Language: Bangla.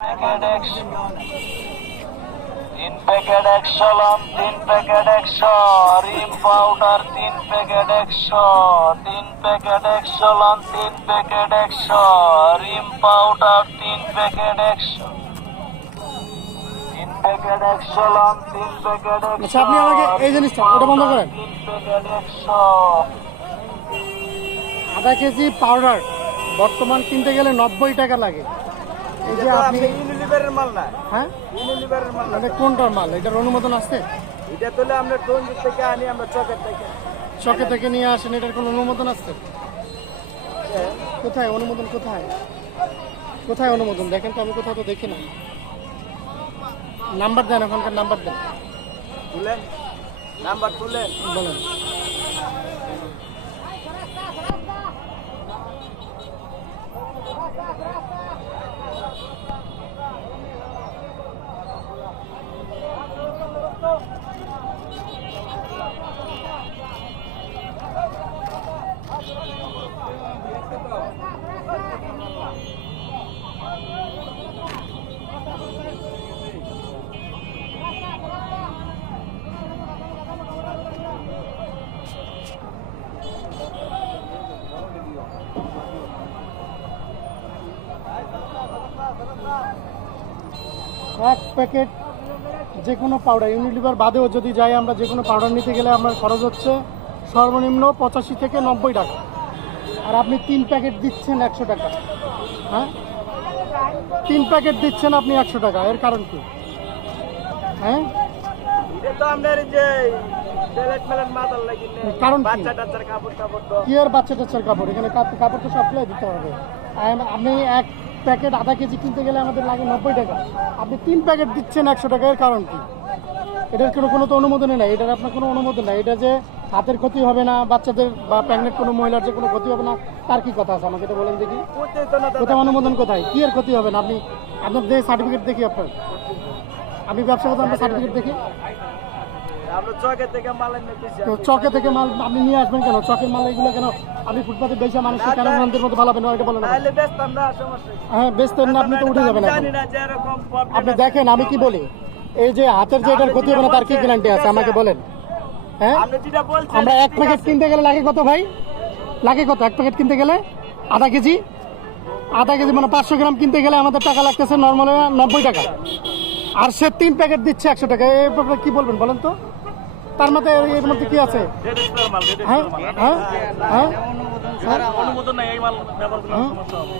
প্যাকেট 100 3 প্যাকেট 100 লং 3 প্যাকেট 100 রিম পাউডার 3 প্যাকেট 100 3 প্যাকেট 100 লং 3 প্যাকেট 100 রিম পাউডার 3 প্যাকেট 100 3 প্যাকেট 100 লং 3 প্যাকেট 100 আচ্ছা আপনি আমাকে এই জিনিসটা ওটা বন্ধ করেন। 3 প্যাকেট 100 আধা কেজি পাউডার বর্তমান কিনতে গেলে 90 টাকা লাগে। এই যে আপনি ইউনিলিভারের মাল না, হ্যাঁ ইউনিলিভারের মাল না। এটা কোনটার মাল? এটার অনুমোদন আছে? এটা তোলে আমরা টঙ্গী থেকে আনি, আমরা চকের থেকে। চকে থেকে নিয়ে আসেন, এটার কোনো অনুমোদন আছে? কোথায় অনুমোদন? কোথায় কোথায় অনুমোদন দেখেন তো, আমি কোথাও তো দেখি না। নাম্বার দেন, ওখানকার নাম্বার দেন, তুলেন নাম্বার, তুলেন। বলেন। এক প্যাকেট যে কোনো পাউডার, ইউনিলিভার বাদেও যদি যাই আমরা, যে কোনো পাউডার নিতে গেলে আমার খরচ হচ্ছে সর্বনিম্ন 85 থেকে 90 টাকা। আর আপনি 3 প্যাকেট দিচ্ছেন 100 টাকা। হ্যাঁ, 3 প্যাকেট দিচ্ছেন আপনি 100 টাকা, এর কারণ কি? হ্যাঁ, এটা তো আমাদের যে প্যালেট মেলেট মাথার লাগিনে, কারণ কি? বাচ্চা টাচ্চার কাপড় টাপড় তো। কি আর বাচ্চা টাচ্চার কাপড়? এখানে কাপড় তো সবগুলোই দিতে হবে। আপনি এক প্যাকেট আধা কেজি কিনতে গেলে আমাদের লাগে 90 টাকা, আপনি 3 প্যাকেট দিচ্ছেন 100 টাকা, এর কারণ কি? এটার কোনো তো অনুমোদনই নাই, এটার আপনার কোনো অনুমোদন নাই। এটা যে হাতের ক্ষতি হবে না, বাচ্চাদের বা প্রেগনেন্ট কোনো মহিলার যে কোনো ক্ষতি হবে না, তার কি কথা আছে আমাকে তো বলেন দেখি। করতেই তো না দাদা। কোথায় অনুমোদন? কোথায় কি এর ক্ষতি হবে না? আপনি আপনার যে সার্টিফিকেট দেখি আপনার, আমি ব্যবসা করতে আপনার সার্টিফিকেট দেখি। আমরা চকের থেকে মাল এনে দিছি। তো চকে থেকে মাল আপনি নিয়ে আসবেন কেন? চকের মাল এগুলো কেন আপনি ফুটপাতে বেচা মানুষকে কেন ভ্রান্তির মতো ভালাবেন? এটা বলেন। তাহলে বেচতাম না, সমস্যা কি? হ্যাঁ, বেচতেন না, আপনি তো উঠে যাবেন আমি এখন। জানি না যে এরকম problem আপনি আছে। দেখেন আমি কি বলি, এই যে হাতের যে এটার ক্ষতি হবে না তার কি গ্যারান্টি আছে আমাকে বলেন? হ্যাঁ, আপনি যেটা বলছেন আমরা এক ঠিক প্যাকেট আছে। কিনতে গেলে লাগে কত ভাই? লাগে কত এক প্যাকেট কিনতে গেলে? আধা কেজি মানে 500 গ্রাম কিনতে গেলে আমাদের টাকা লাগতেছে নর্মালি 90 টাকা, আর সে 3 প্যাকেট দিচ্ছে 100 টাকা। এই ব্যাপারে কি বলবেন বলেন তো? তার মধ্যে এর মধ্যে কি আছে? রেজিস্টার মাল, হ্যাঁ রেজিস্টার মাল। হ্যাঁ হ্যাঁ অনুমোদন নাই, এই মাল ব্যবহার করলে সমস্যা হবে।